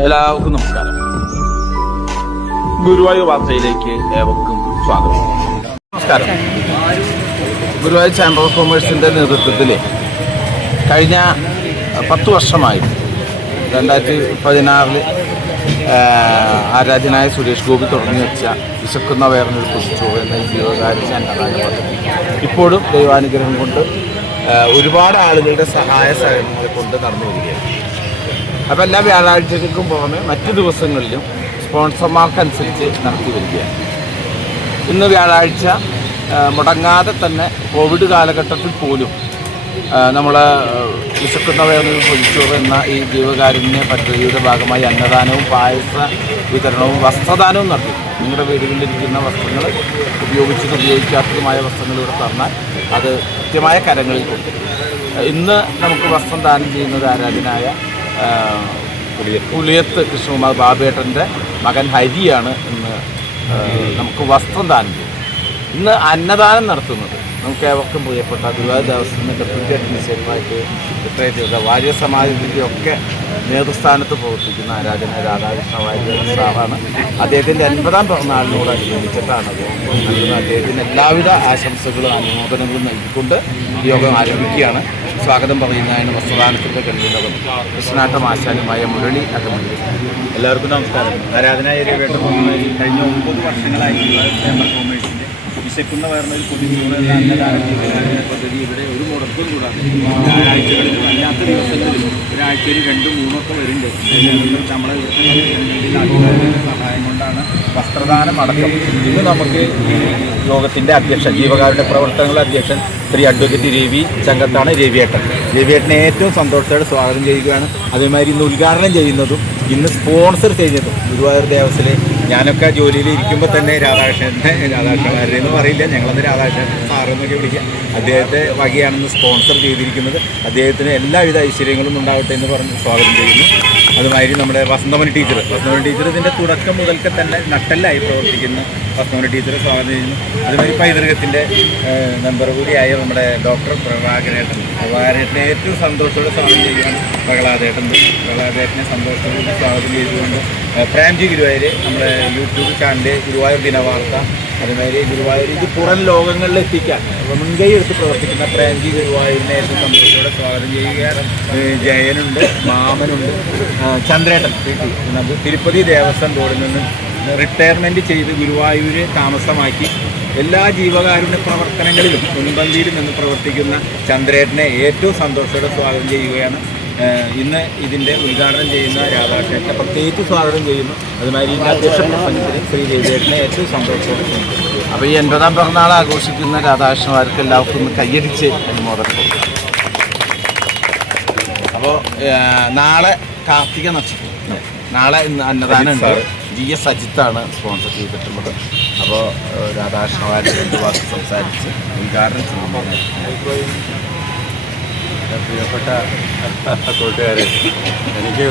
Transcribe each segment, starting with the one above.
എല്ലാവർക്കും നമസ്കാരം. ഗുരുവായൂർ വാർത്തയിലേക്ക് ഏവർക്കും സ്വാഗതം. നമസ്കാരം. ഗുരുവായൂർ ചാമ്പർ ഓഫ് കൊമേഴ്സിന്റെ നേതൃത്വത്തിൽ കഴിഞ്ഞ പത്ത് വർഷമായി രണ്ടായിരത്തി പതിനാറിൽ ആരാധ്യനായ സുരേഷ് ഗോപി തുടങ്ങി വെച്ച വിശക്കുന്ന വേറൊരു പുസ്തു എന്ന ഞാൻ ചാനലാണ് പദ്ധതി ഇപ്പോഴും ദൈവാനുഗ്രഹം കൊണ്ട് ഒരുപാട് ആളുകളുടെ സഹായ സഹകരണങ്ങൾ കൊണ്ട് നടന്നു വരികയാണ് അപ്പോൾ എല്ലാ വ്യാഴാഴ്ചകൾക്കും പുറമെ മറ്റ് ദിവസങ്ങളിലും സ്പോൺസർമാർക്കനുസരിച്ച് നടത്തി വരികയാണ്. ഇന്ന് വ്യാഴാഴ്ച മുടങ്ങാതെ തന്നെ കോവിഡ് കാലഘട്ടത്തിൽ പോലും നമ്മൾ വിശക്കുന്നവയൊന്നും പൊതിച്ചോറ് എന്ന ഈ ജീവകാരുണ്യ പദ്ധതിയുടെ ഭാഗമായി അന്നദാനവും പായസ വിതരണവും വസ്ത്രദാനവും നടത്തി. നിങ്ങളുടെ വീടുകളിലിരിക്കുന്ന വസ്ത്രങ്ങൾ ഉപയോഗിച്ചത് ഉപയോഗിക്കാത്തതുമായ വസ്ത്രങ്ങൾ ഇവിടെ തന്നാൽ അത് കൃത്യമായ കരങ്ങളിൽ കൊടുക്കും ഇന്ന് നമുക്ക് വസ്ത്രം ദാനം ചെയ്യുന്നത് ആരാധനായ പുലിയത്ത്. കൃഷ്ണകുമാർ ബാബേട്ടന്റെ മകൻ ഹരിയാണ് ഇന്ന് നമുക്ക് വസ്ത്രം ദാനം ചെയ്യുന്നത്. ഇന്ന് അന്നദാനം നടത്തുന്നത്. നമുക്ക് ഏവർക്കും പ്രിയപ്പെട്ട ഗുരുവായൂർ ദേവസ്വം ഡെപ്യൂട്ടി ഇത്രയും ചെയ്ത വാര്യ സമാജത്തിന്റെ ഒക്കെ നേതൃസ്ഥാനത്ത് പ്രവർത്തിക്കുന്ന ആരാധന രാധാകൃഷ്ണ വാര്യ സാറാണ്. അദ്ദേഹത്തിന്റെ അൻപതാം പിറന്നാളിനോടനുബന്ധിച്ചിട്ടാണ് അത് നൽകുന്നത് അദ്ദേഹത്തിന് എല്ലാവിധ ആശംസകളും അനുമോദനങ്ങളും നൽകിക്കൊണ്ട് യോഗം ആരംഭിക്കുകയാണ്. സ്വാഗതം പറയുന്നതിന് വസ്ത്രദാനത്തിന്റെ കൺവീനറും കൃഷ്ണാട്ടം ആശാനുമായ മുരളി അകമല്ലി എല്ലാവർക്കും നമസ്കാരം. ആരാധന കഴിഞ്ഞ ഒമ്പത് വർഷങ്ങളായി വിശക്കുന്ന വയറിനൊരു അന്നദാന ജീവകാരുണ്യ പദ്ധതി ഇവിടെ ഒരു മുടക്കം കൂടാതെ ഞായറാഴ്ചകളിലും അല്ലാത്ത ദിവസങ്ങളിലും ഒരാഴ്ചയിൽ രണ്ടും മൂന്നൊക്കെ വരുന്നുണ്ട്. നമ്മളെ നാട്ടുകാരുടെ സഹായം കൊണ്ടാണ് വസ്ത്രദാനം അടക്കം. ഇന്ന് നമുക്ക് ഈ യോഗത്തിന്റെ അധ്യക്ഷൻ ജീവകാരുടെ പ്രവർത്തനങ്ങളുടെ അധ്യക്ഷൻ ശ്രീ അഡ്വക്കേറ്റ് രവി ചങ്കത്താണ് രവിയേട്ടൻ. രവിയേട്ടനെ ഏറ്റവും സന്തോഷത്തോടെ സ്വാഗതം ചെയ്യുകയാണ്. അതേമാതിരി ഇന്ന് ഉദ്ഘാടനം ചെയ്യുന്നതും ഇന്ന് സ്പോൺസർ ചെയ്യുന്നതും ഗുരുവായൂർ ദേവസ്വത്തിലെ ഞാനൊക്കെ ജോലിയിൽ ഇരിക്കുമ്പോൾ തന്നെ രാധാകൃഷ്ണനെ രാധാകൃഷ്ണന്മാരുടെ എന്ന് പറയില്ല ഞങ്ങളന്ന് രാധാകൃഷ്ണൻ സാറെന്നൊക്കെ വിളിക്കാം അദ്ദേഹത്തെ വകയാണെന്ന് സ്പോൺസർ ചെയ്തിരിക്കുന്നത്. അദ്ദേഹത്തിന് എല്ലാവിധ ഐശ്വര്യങ്ങളും ഉണ്ടാവട്ടെ എന്ന് പറഞ്ഞ് സ്വാഗതം ചെയ്യുന്നു. അതുമാതിരി നമ്മുടെ വസന്തമണി ടീച്ചർ. വസന്തമണി ടീച്ചർ ഇതിന്റെ തുടക്കം മുതൽക്ക് തന്നെ നട്ടലായി പ്രവർത്തിക്കുന്ന. വസന്തമണി ടീച്ചറെ സ്വാഗതം ചെയ്യുന്നു. അതുമാതിരി പൈതൃകത്തിന്റെ മെമ്പർ കൂടിയായ നമ്മുടെ ഡോക്ടർ പ്രഭാകരേട്ടൻ. പ്രഭാകരേട്ടനെ ഏറ്റവും സന്തോഷത്തോടെ സ്വാഗതം ചെയ്യുകയാണ്. പ്രഹ്ലാദേട്ടൻ. പ്രഹ്ലാദേട്ടനെ സന്തോഷത്തോടെ സ്വാഗതം ചെയ്തുകൊണ്ട് പ്രാംജി ഗുരുവായൂർ നമ്മുടെ യൂട്യൂബ് ചാനലിൽ ഗുരുവായൂർ ദിനവാർത്ത അതുമാതിരി ഗുരുവായൂർ ഇത് പുറം ലോകങ്ങളിൽ എത്തിക്കാൻ മുൻകൈ എടുത്ത് പ്രവർത്തിക്കുന്ന പ്രാംജി ഗുരുവായൂരിനെ ഏറ്റവും സ്വാഗതം ചെയ്യുകയാണ്. ജയനുണ്ട് മാമനുണ്ട് ചന്ദ്രേട്ടൻ നമുക്ക് തിരുപ്പതി ദേവസ്വം ബോർഡിൽ നിന്ന് റിട്ടയർമെന്റ് ചെയ്ത് ഗുരുവായൂര് താമസമാക്കി എല്ലാ ജീവകാരുണ്യ പ്രവർത്തനങ്ങളിലും മുൻപന്തിയിൽ നിന്ന് പ്രവർത്തിക്കുന്ന ചന്ദ്രേട്ടനെ ഏറ്റവും സന്തോഷത്തോടെ സ്വാഗതം ചെയ്യുകയാണ്. ഇന്ന് ഇതിന്റെ ഉദ്ഘാടനം ചെയ്യുന്ന രാധാകൃഷ്ണനെ പ്രത്യേകിച്ച് സ്വാഗതം ചെയ്യുന്നു. അതുമാതിരി ഇതിന്റെ അധ്യക്ഷ പ്രസംഗത്തിന് ശ്രീ രവിദേവനെ ഏറ്റവും സന്തോഷത്തോടെ അപ്പോൾ ഈ എൺപതാം പിറന്നാൾ ആഘോഷിക്കുന്ന രാധാകൃഷ്ണന്മാർക്ക് എല്ലാവർക്കും ഒന്ന് കയ്യടിച്ച് അനുമോദനം അപ്പോൾ നാളെ കാർത്തിക നക്ഷത്രം. നാളെ ഇന്ന് അന്നദാനം ഉണ്ട്. ജി എസ് അജിത്താണ് സ്പോൺസർ ചെയ്തിട്ടുള്ളത്. അപ്പോൾ രാധാകൃഷ്ണവാരി രണ്ട് വാക്ക് സംസാരിച്ച് ഉദ്ഘാടനം പ്രിയപ്പെട്ട കൂട്ടുകാരെ എനിക്ക്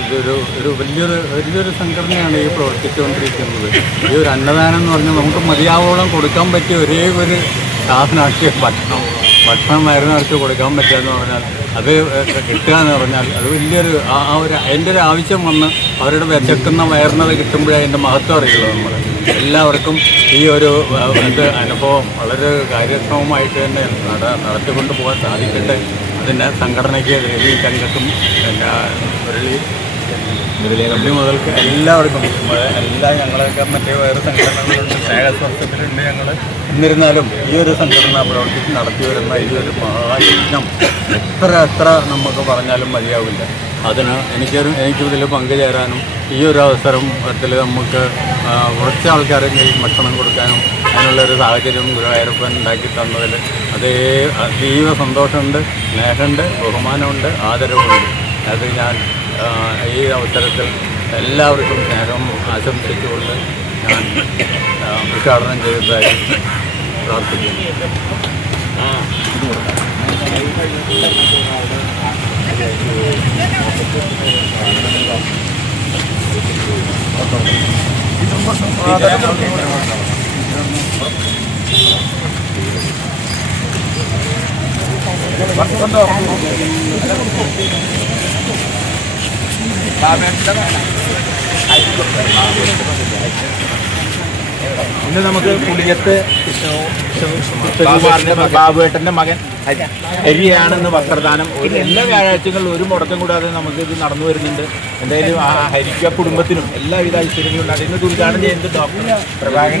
ഇതൊരു ഒരു വലിയൊരു വലിയൊരു സംഘടനയാണ് ഈ പ്രവർത്തിച്ചുകൊണ്ടിരിക്കുന്നത്. ഈ ഒരു അന്നദാനം എന്ന് പറഞ്ഞാൽ നമുക്ക് മതിയാവോളം കൊടുക്കാൻ പറ്റിയ ഒരേ ഒരു സാധനമാക്കിയ ഭക്ഷണം ഭക്ഷണം വയറിനകത്ത് കൊടുക്കാൻ പറ്റുക എന്ന് പറഞ്ഞാൽ അത് കിട്ടുക എന്ന് പറഞ്ഞാൽ അത് വലിയൊരു ആ ഒരു അതിന്റെ ഒരു ആവശ്യം വന്ന് അവരുടെ വിശക്കുന്ന വയറിനത് കിട്ടുമ്പോഴേ അതിന്റെ മഹത്വം അറിയുള്ളൂ നമ്മൾ എല്ലാവർക്കും ഈ ഒരു അനുഭവം വളരെ കാര്യക്ഷമമായിട്ട് തന്നെ നട നടത്തിക്കൊണ്ട് പോകാൻ സാധിക്കട്ടെ. അതിന്റെ സംഘടനയ്ക്ക് രവി ചങ്കത്തും പിന്നെ മുരളി മുരളി മുതൽക്ക് എല്ലാവർക്കും എല്ലാ ഞങ്ങളൊക്കെ മറ്റേ വേറെ സംഘടനകളുണ്ട്. സ്നേഹസ്വസ്ഥത്തിലുണ്ട് ഞങ്ങൾ എന്നിരുന്നാലും ഈ ഒരു സംഘടന പ്രവർത്തിച്ച് നടത്തി വരുന്ന ഈ ഒരു മഹായജ്ഞം എത്ര എത്ര നമുക്ക് പറഞ്ഞാലും മതിയാവില്ല. അതിന് എനിക്കൊരു എനിക്കിതിൽ പങ്കുചേരാനും ഈ ഒരു അവസരം ഇതിൽ നമുക്ക് കുറച്ച് ആൾക്കാരെങ്കിലും ഭക്ഷണം കൊടുക്കാനും അതിനുള്ളൊരു സാഹചര്യം ഗുരുവായൂരപ്പൻ ഉണ്ടാക്കി തന്നതിൽ അതേ അതീവ സന്തോഷമുണ്ട് സ്നേഹമുണ്ട് ബഹുമാനമുണ്ട് ആദരവുമുണ്ട്. അത് ഞാൻ ഈ അവസരത്തിൽ എല്ലാവർക്കും സ്നേഹം ആശംസിച്ചുകൊണ്ട് ഞാൻ ഉദ്ഘാടനം ചെയ്തതായി പ്രാർത്ഥിക്കുന്നു. ഇതും ഇന്ന് നമുക്ക് പുളിയത്ത് ബാബുവേട്ടന്റെ മകൻ ഹരിയാണെന്ന് വസ്ത്രദാനം. ഒരു എല്ലാ വ്യാഴാഴ്ചകളിലും ഒരു മുടക്കം കൂടാതെ നമുക്ക് ഇത് നടന്നു വരുന്നുണ്ട്. എന്തായാലും ആ ഹരിക്ക കുടുംബത്തിനും എല്ലാവിധ ഐശ്വര്യങ്ങളും ഉണ്ടാകും ഇന്ന് ഉദ്ഘാടനം ചെയ്യുന്നത് ഡോക്ടർ പ്രഭാകരൻ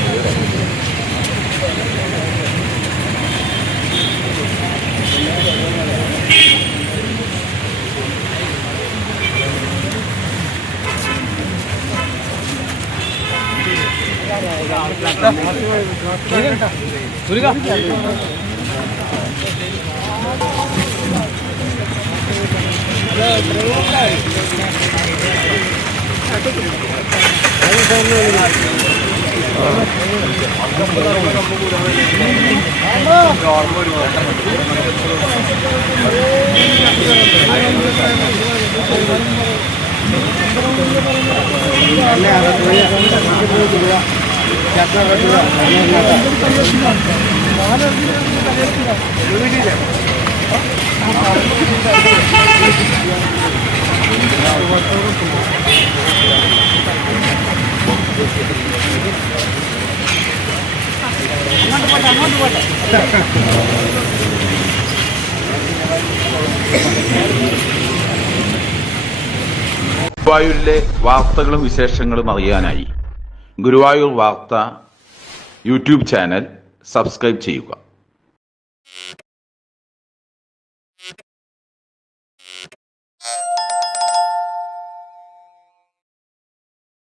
ജിയാണ് അല്ല, തള്ളല്ലേ ഗുരുവായൂരിലെ വാർത്തകളും വിശേഷങ്ങളും അറിയാനായി ഗുരുവായൂർ വാർത്ത യൂട്യൂബ് ചാനൽ സബ്സ്ക്രൈബ് ചെയ്യുക.